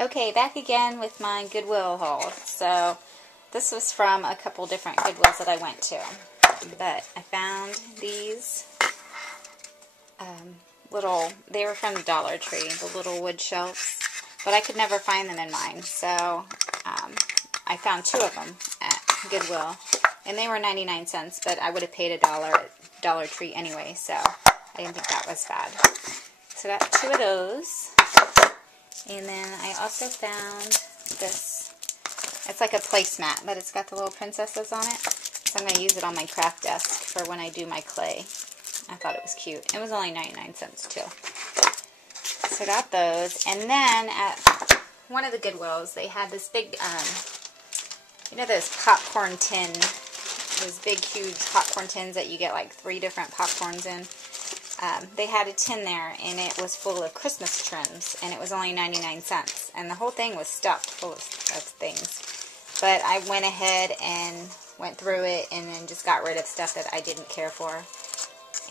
Okay, back again with my Goodwill haul. So, this was from a couple different Goodwills that I went to. But I found these they were from the Dollar Tree, the little wood shelves. But I could never find them in mine. So, I found two of them at Goodwill. And they were 99 cents, but I would have paid $1 at Dollar Tree anyway. So, I didn't think that was bad. So, I got two of those. And then I also found this. It's like a placemat, but it's got the little princesses on it. So I'm going to use it on my craft desk for when I do my clay. I thought it was cute. It was only 99 cents too. So I got those. And then at one of the Goodwills, they had this big, you know those popcorn tin, those big huge popcorn tins that you get like 3 different popcorns in. They had a tin there, and it was full of Christmas trims, and it was only 99 cents. And the whole thing was stuffed full of things. But I went ahead and went through it, and then just got rid of stuff that I didn't care for.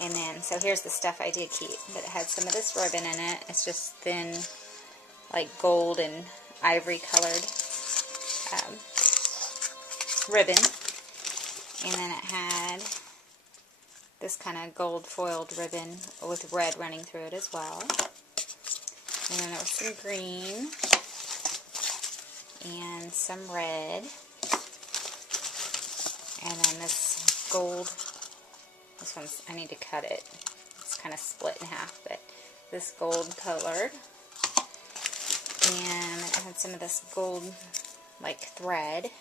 And then, so here's the stuff I did keep. But it had some of this ribbon in it. It's just thin, like gold and ivory colored ribbon. And then it had this kind of gold foiled ribbon with red running through it as well. And then there was some green and some red. And then this gold, this one's, I need to cut it. It's kind of split in half, but this gold colored. And it had some of this gold like thread.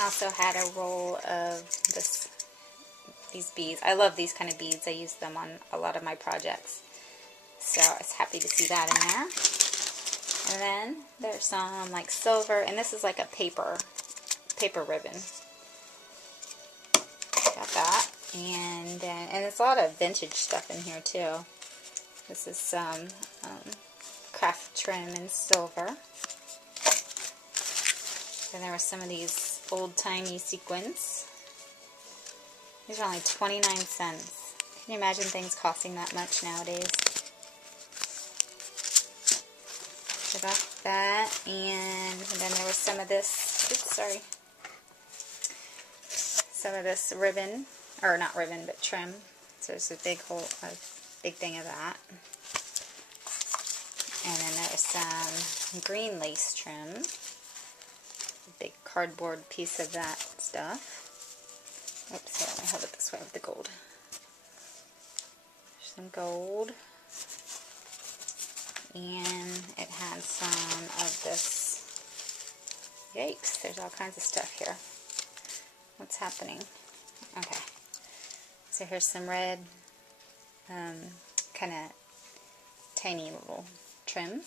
I also had a roll of these beads. I love these kind of beads. I use them on a lot of my projects. So I was happy to see that in there. And then there's some like silver, and this is like a paper ribbon. Got that. And there's a lot of vintage stuff in here too. This is some craft trim in silver. And there were some of these old-timey sequins. These are only 29 cents. Can you imagine things costing that much nowadays? So I got that, and then there was some of this, oops, sorry. Some of this ribbon, or not ribbon, but trim. So there's a big thing of that. And then there was some green lace trim. Big cardboard piece of that stuff. Oops, here, let me hold it this way with the gold. There's some gold. And it had some of this. Yikes, there's all kinds of stuff here. What's happening? Okay. So here's some red, kind of tiny little trim.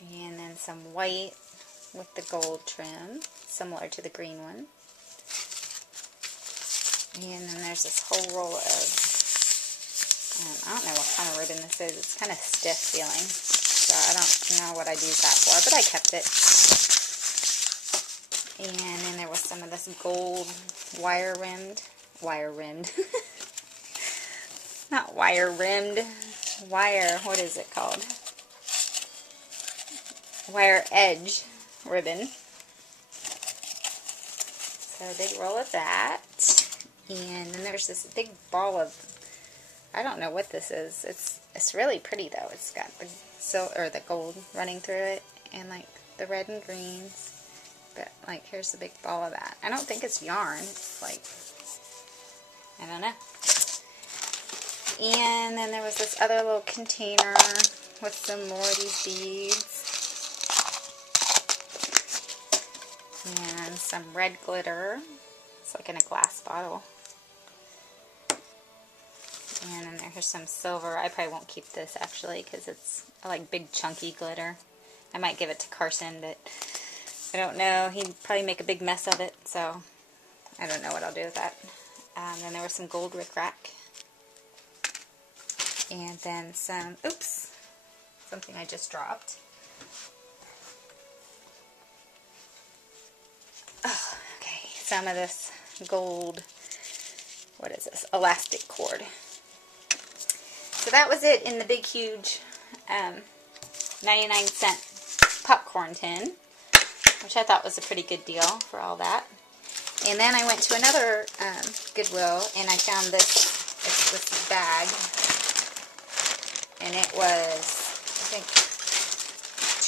And then some white with the gold trim, similar to the green one. And then there's this whole roll of, I don't know what kind of ribbon this is. It's kind of stiff feeling, so I don't know what I'd use that for, but I kept it. And then there was some of this gold not wire rimmed, what is it called? Wire edge ribbon. So a big roll of that. And then there's this big ball of, I don't know what this is. It's really pretty though. It's got the gold running through it, and like the red and greens. But like here's the big ball of that. I don't think it's yarn. It's like, I don't know. And then there was this other little container with some more of these beads. And some red glitter. It's like in a glass bottle. And then there's some silver. I probably won't keep this actually because it's like big chunky glitter. I might give it to Carson, but I don't know. He'd probably make a big mess of it, so I don't know what I'll do with that. Then there was some gold rickrack. And then some, oops, something I just dropped. Oh, okay, some of this gold, what is this, elastic cord. So that was it in the big, huge 99-cent popcorn tin, which I thought was a pretty good deal for all that. And then I went to another Goodwill, and I found this bag, and it was, I think,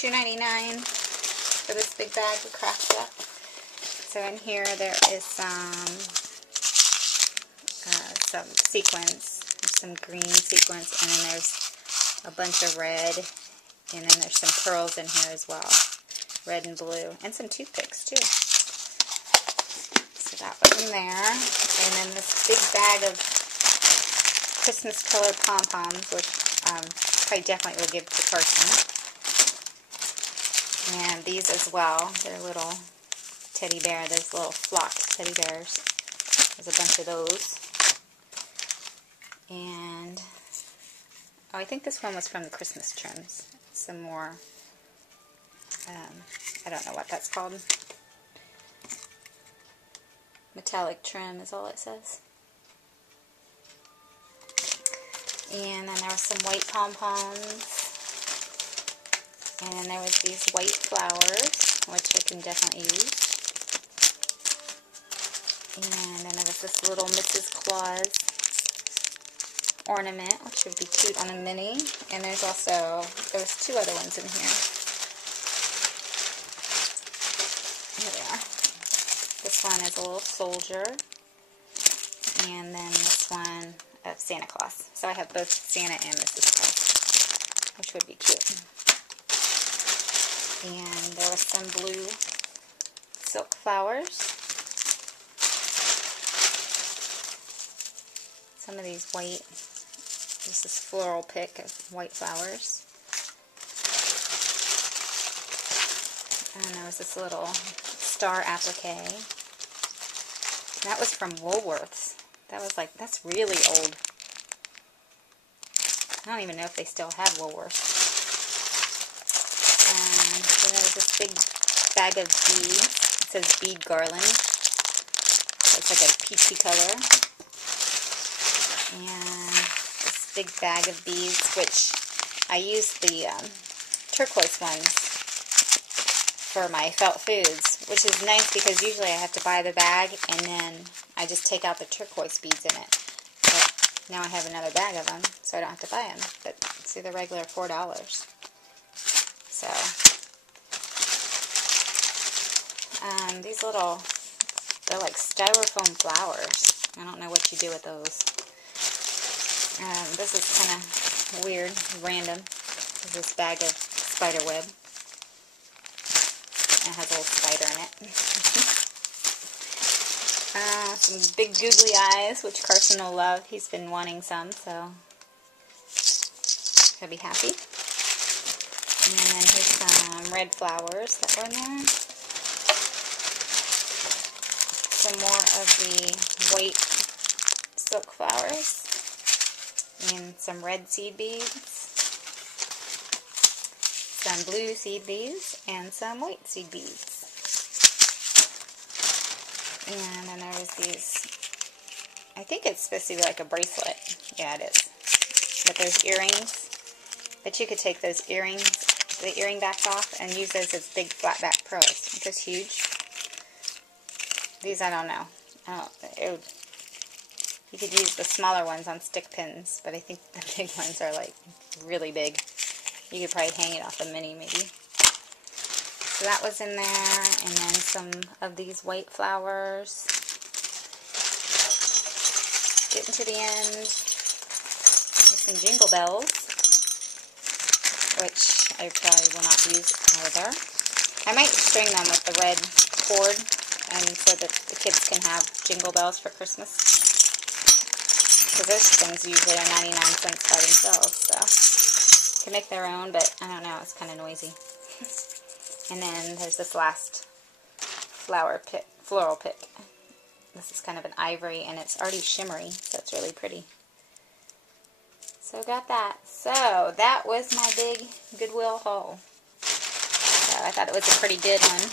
$2.99 for this big bag of craft stuff. So in here there is some sequins, some green sequins, and then there's a bunch of red, and then there's some pearls in here as well, red and blue, and some toothpicks too. So that was in there, and then this big bag of Christmas colored pom-poms, which I definitely would give to Carson. And these as well, they're little teddy bear, those little flocked teddy bears. There's a bunch of those. And, oh, I think this one was from the Christmas trims. Some more, I don't know what that's called. Metallic trim is all it says. And then there was some white pom-poms. And then there was these white flowers, which I can definitely use. And then there was this little Mrs. Claus ornament, which would be cute on a mini. And there's two other ones in here. Here they are. This one is a little soldier. And then this one of Santa Claus. So I have both Santa and Mrs. Claus, which would be cute. And there was some blue silk flowers. Some of these white, this is floral pick of white flowers. And there was this little star applique. That was from Woolworths. That was like, that's really old. I don't even know if they still have Woolworths. And then there's this big bag of beads. It says bead garland. It's like a peachy color. And this big bag of beads, which I use the turquoise ones for my felt foods, which is nice because usually I have to buy the bag and then I just take out the turquoise beads in it. But now I have another bag of them, so I don't have to buy them. But see, they're regular $4. So, these little, they're like styrofoam flowers. I don't know what you do with those. This is kind of weird, random. There's this bag of spider web. It has a little spider in it. Some big googly eyes, which Carson will love. He's been wanting some, so he'll be happy. And then here's some red flowers that were in there. Some more of the white silk flowers. And some red seed beads. Some blue seed beads. And some white seed beads. And then there was these, I think it's supposed to be like a bracelet. Yeah, it is. But there's earrings. But you could take those earrings, the earring backs off, and use those as big flat back pearls. Which is huge. These I don't know. You could use the smaller ones on stick pins, but I think the big ones are like really big. You could probably hang it off a mini maybe. So that was in there, and then some of these white flowers. Getting to the end, there's some jingle bells, which I probably will not use either. I might string them with the red cord, and so that the kids can have jingle bells for Christmas. Because those things usually are 99 cents by themselves, so you can make their own, but I don't know, it's kind of noisy. And then there's this last floral pick. This is kind of an ivory, and it's already shimmery, so it's really pretty. So got that. So that was my big Goodwill haul. So I thought it was a pretty good one.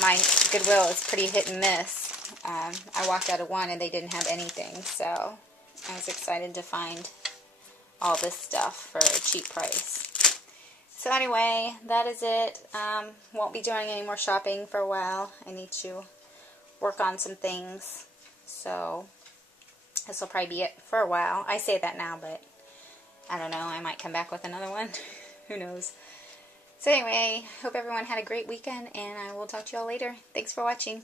My Goodwill is pretty hit and miss. I walked out of one and they didn't have anything, so I was excited to find all this stuff for a cheap price. So anyway, that is it. Won't be doing any more shopping for a while. I need to work on some things. So this will probably be it for a while. I say that now, but I don't know. I might come back with another one. Who knows? So anyway, hope everyone had a great weekend, and I will talk to you all later. Thanks for watching.